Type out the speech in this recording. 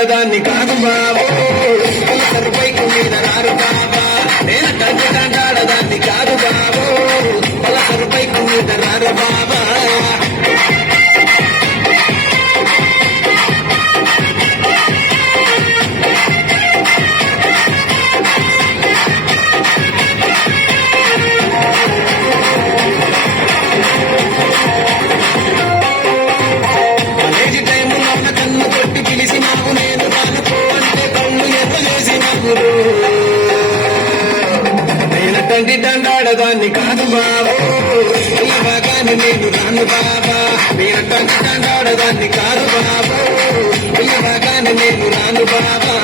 దండాడదాన్ని కాదు బాబో బైకు మీద రారు బాబా నేను దండాడదాన్ని కాదు బాబో బైకు మీద రారు బాబా దండాడదాన్ని కాదు బాబో ఇలాగాని నేను రాను బాబా నేను దండాడదాన్ని కాదు బాబో ఇలాగాని నేను రాను బాబా